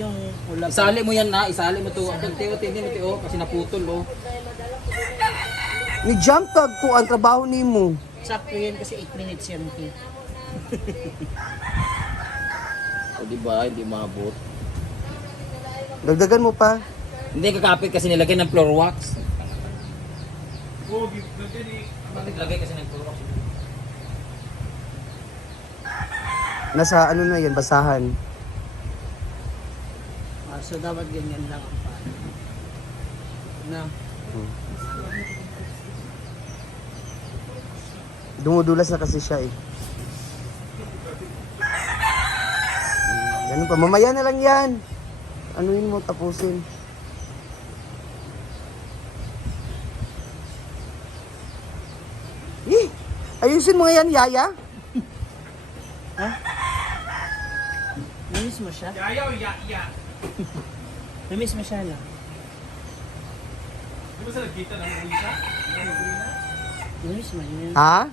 yung ulam. Isali mo yan na, isali mo to. Ang teo, tindi mo teo, kasi naputol oh. Ni jump tag ko ang trabaho nimo. Sakto yan kasi 8 minutes yan. T. O diba, hindi maabot. Dagdagan mo pa. Hindi kakapit kasi nilagay ng floor wax. Nilagay kasi ng floor wax. Nasa ano na yan, basahan. So dapat ganyan lang ang paano. Na. Dumudulas na kasi siya eh. Ganun pa, mamaya na lang yan. Anuin mo, tapusin. Ayusin mo nga yan, Yaya. Ha? Namiss mo siya? Yaya o ya? Namiss mo siya lang. Di ba sa nagkita ng Ulisa? Namiss mo yun. Ha?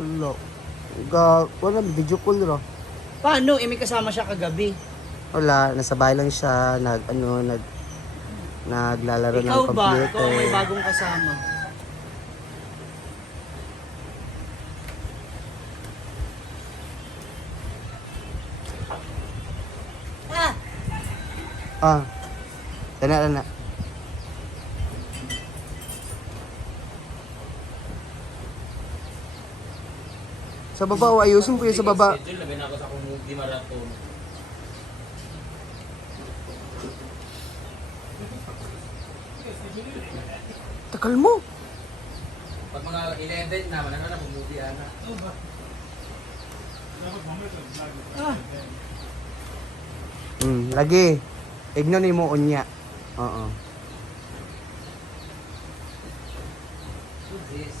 Wala. Wala, video call ro. Paano? May kasama siya kagabi. Wala, nasa bahay lang siya, naglalaro ng Ikaw ba? computer. Ikaw ang may bagong kasama. Tana. Sa baba, o ayusin ko yun sa baba. Schedule, labi na ako sa Kumugi Marathon. Takal mo. Pag mga 11 na, manana na Kumugi ana. Lagi. Igno ni mo unya. Oo. What's this?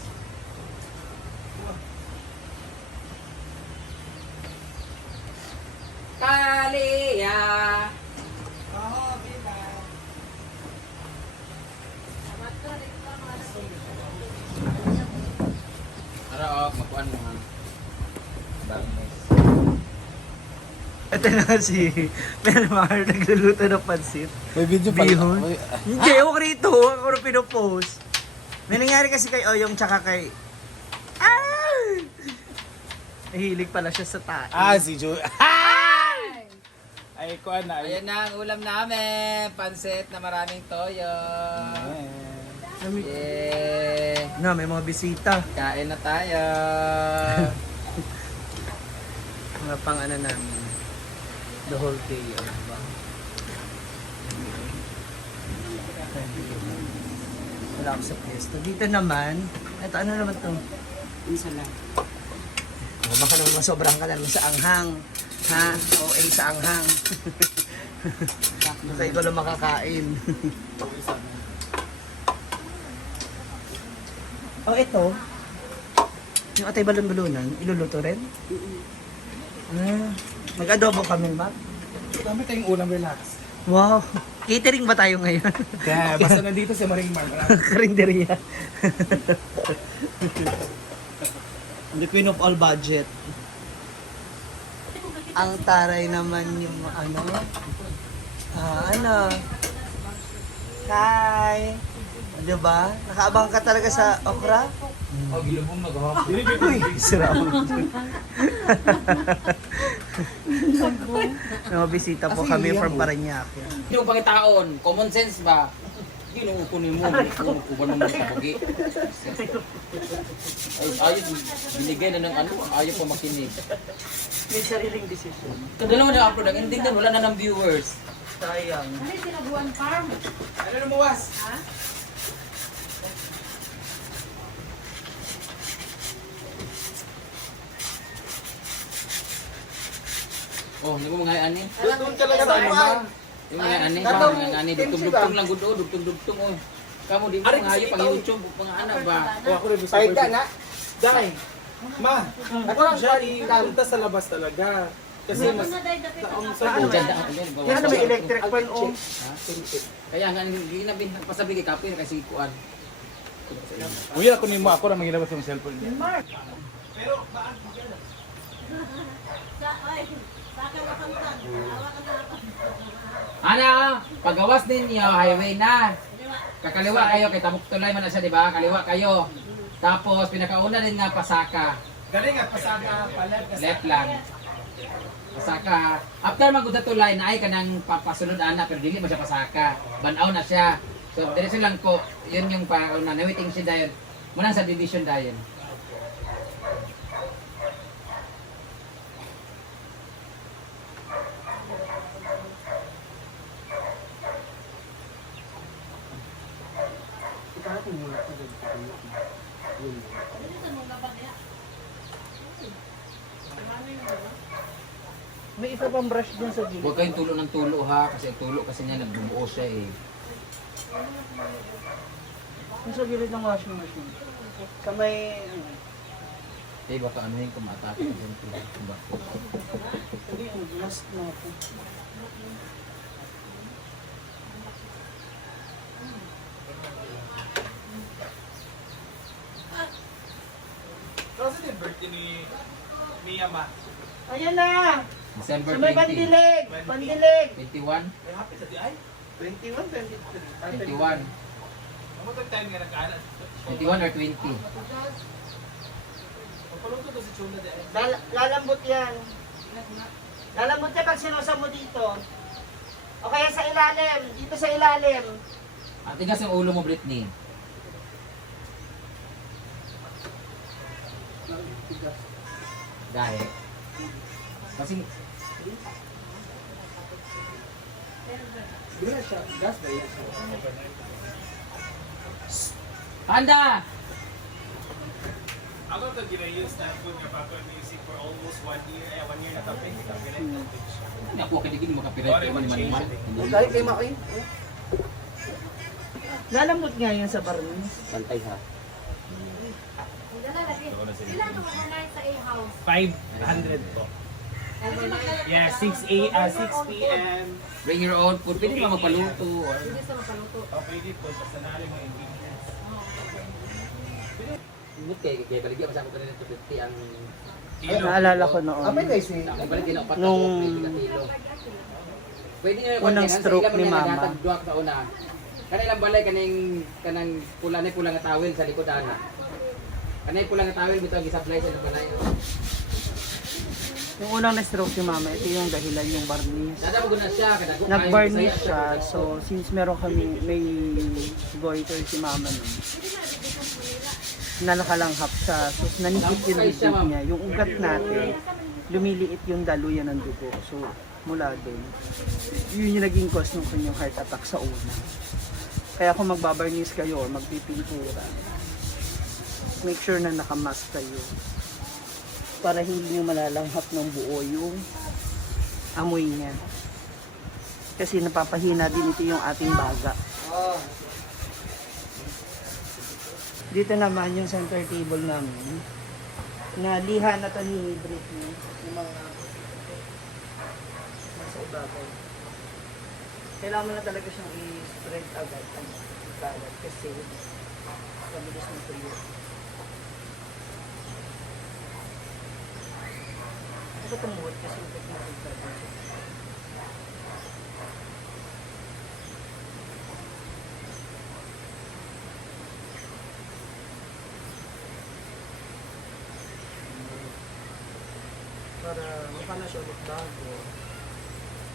Kalia. Ara, makuan mo ha. Bagnes. Ito na si Melmar nagluluto ng pansit. May video Bihon. Hindi, ako rito. Ako na pinopost. May nangyari kasi kay Oyong tsaka kay... Ah! Nahilig pala siya sa tae. Si Joe. Ay, kuan na. Ayan na ang ulam namin. Pansit na maraming toyo. Yeah. Na, may mga bisita. Kain na tayo. Mga pang ano namin. The whole day. Wala ako sa pwesto. Dito naman, ito ano naman to? Isa lang. Oh, baka naman masobrang ka na lang sa anghang. Ha? OA sa anghang. Basta ikaw lang makakain. Oh, ito. Yung atay balon-balunan, iluluto rin? Mag-adobo kami, ba? Dami tayong ulam, relax. Wow. Catering ba tayo ngayon? Kaya, basta nandito si Maring Mar. Karinderya. The queen of all budget. Ang taray naman yung ano. Hi! Diba? Nakaabang ka talaga sa okra? Oh, gilubong nag-hapon. Uy! Sira ako. Namabisita po kami from Parañaque. Yung pangitaon, common sense ba? Hindi nung kunin mo, kuban mo magkabugi. Ayos, binigay na ng ano, ayaw pa makinig. May sariling decision. Kadalawa na upload, ang ending din, wala na ng viewers. Sayang. Ano na buwas? Oh, hindi mo mga ani. Doon ka lang sa ano ba? Yung mga ani, mga ani, dugtong-dugtong lang gudo, dugtong-dugtong oh. Kamu di mo mga hayop pang YouTube, mga anak ba? O ako rin gusto ko. Na? Dai. Ma, ako lang siya ipunta sa labas talaga. Kasi mas taong sa Ang ganda ang Yan na may electric fan oh. Kaya nga hindi na pasabi kay Kapi kasi kuan. Uy, ako ni mo, ako na magilabas yung cellphone niya. Ano? Pagawas ninyo, highway na. Kakaliwa kayo, kay Tabuk Tulay man na siya, di ba? Kaliwa kayo. Tapos, pinakauna din nga Pasaka. Galing nga, pasaka pala. Left lang. Pasaka. After maguda tulay, na ay kanang papasunod ana, pero dili mo siya Pasaka. Banaw na siya. So, diretso lang ko, yun yung pauna. Nawiting si Dayon. Muna sa division Dayon. May isa pang brush dun sa gilid. Huwag kayong tulo ng tulo ha, kasi ang tulo kasi niya nagbumuo siya eh. Yung sa gilid ng washing machine. Sa may, ano, Eh baka ano yung kumatake dyan tulo. Bakit? hindi yung last na ako. Kasi yung birthday ni Miyama. Ayan na! December Sa may 20. pandilig! Pandilig! 21? Ay, happy sa di ay. 21, 23. 21. Ang time nga nagkaanan. 21 or 20? Magpaluto to si Chula di ay. Lalambot yan. Lalambot yan pag sinusa mo dito. O kaya sa ilalim. Dito sa ilalim. At tigas yung ulo mo, Britney. Dahil. Kasi, Gas ba yun? Handa! Ako ito gina-use na po nga Papa Music for almost 1 year. 1 year na tapos. Hindi ako kadigin makapirat kayo man. Kahit kay Makoy. Lalambot nga yan sa barnis. Pantay ha. Ilan ang overnight sa A-house? 500 po. Yeah, 6 p.m. Bring your own food. Pwede ka magpaluto. Or... Hindi sa mapaluto. O pwede po, basta narin mo ingredients. Ingat kaya baligyan masama ko rin ito 50 ang... Kilo. Naalala ko noon. Ang baligyan ako Nung- kilo. Pwede nyo Unang stroke ni Mama. Duwak sa una. Kanilang balay, kanang pula na pula nga tawel sa likod ana. Kanay pula nga tawel, bito ang isablay sa balay. Yung unang na-stroke si Mama, ito yung dahilan yung barnis. Nada mo na siya, kada Nag-varnish siya, so since meron kami, may goiter si Mama nun, na nakalanghap siya, so nanikip yung dibdib niya. Yung ugat natin, lumiliit yung daluyan ng dugo. So, mula doon, yun yung naging cause ng kanyang heart attack sa una. Kaya kung magbabarnish kayo or magpipintura, make sure na nakamask kayo para hindi nyo malalanghap ng buo yung amoy niya. Kasi napapahina din ito yung ating baga. Dito naman yung center table namin. Na liha na to ni Britney. Yung mga nasa ibabaw. Kailangan mo na talaga siyang i-spread agad. Agad kasi mabilis na tuyo. Ako tumuhod kasi ito na para mukha na siya ulit bago.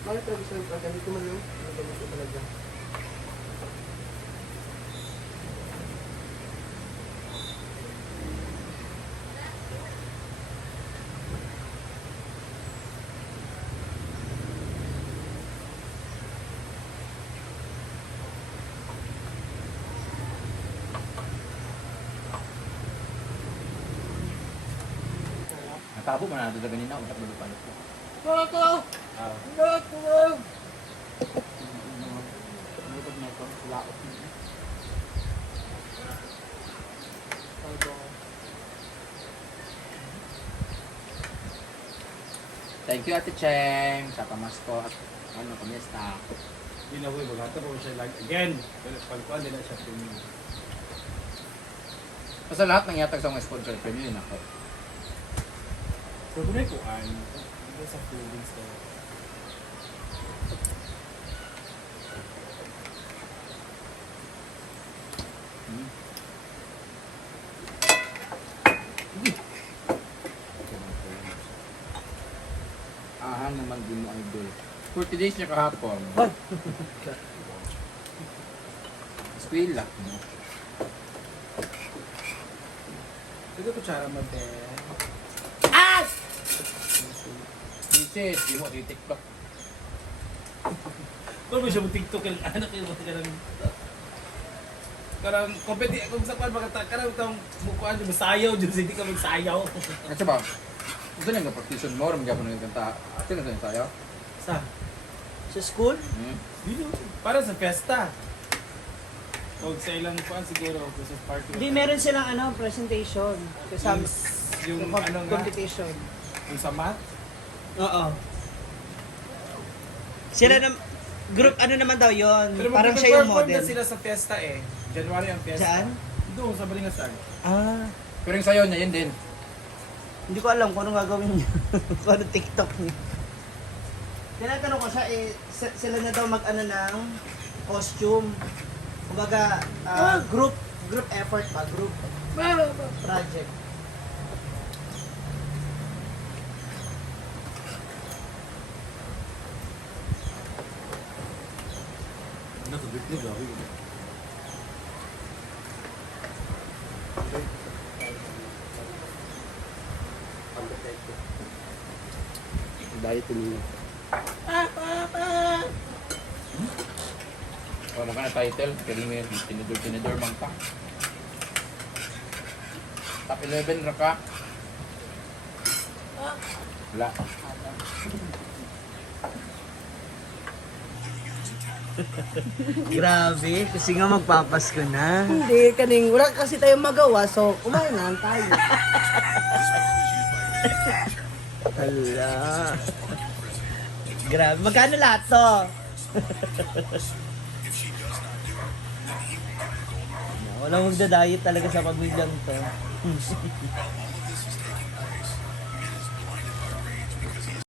Bakit talaga siya yung ganito man yung ganito talaga? Natabo mo na natin sa ganina, utak mo lupa po. Thank you Ate Cheng sa pamasko at ano, kamusta? Ginawa, magata po siya like again. Pagkuhan nila siya premium. Basta lahat ng yatag sa mga sponsor, premium ako. So, kung may kuhan, sa province ko. Ahan naman din mo idol. 40 days niya kahapon. Eskwela. Ito kutsara mo, te. Misis, di mo di TikTok. Kung mo siya mo TikTok, anak yun mo ka ng... Karang, kung sa kwan, karang itong bukuan, masayaw, dyan hindi ka magsayaw. Kasi ba? Gusto niya nga partition mo, ramang gapon ng kanta. Ito na tayo. Sa? Sa school? Dito, para sa festa. Huwag sa ilang kuan siguro, kasi party. Hindi, meron silang presentation. Kasama Yung ano nga, competition. yung sa math. Oo. Sila na group ano naman daw yon? Parang siya yung mag-perform model. na sila sa fiesta eh. January ang fiesta. Saan? Doon, sa Balingasan. Ah, Pero yung sayo niya, yun din. hindi ko alam kung anong gagawin niya. Kung anong TikTok niya. Tinatanong ko siya, sila na daw mag-ano ng costume. Kumbaga, group effort pa, group project. Diet niyo. Wala ka na title, kaya may tinidor man pa. Top 11 ra ka. Wala. Grabe, kasi nga magpapasko na. Hindi, kaning wala kasi tayong magawa, so kumain na tayo. Hala. Grabe, magkano lahat to? Walang magda-diet talaga sa pamilyang to.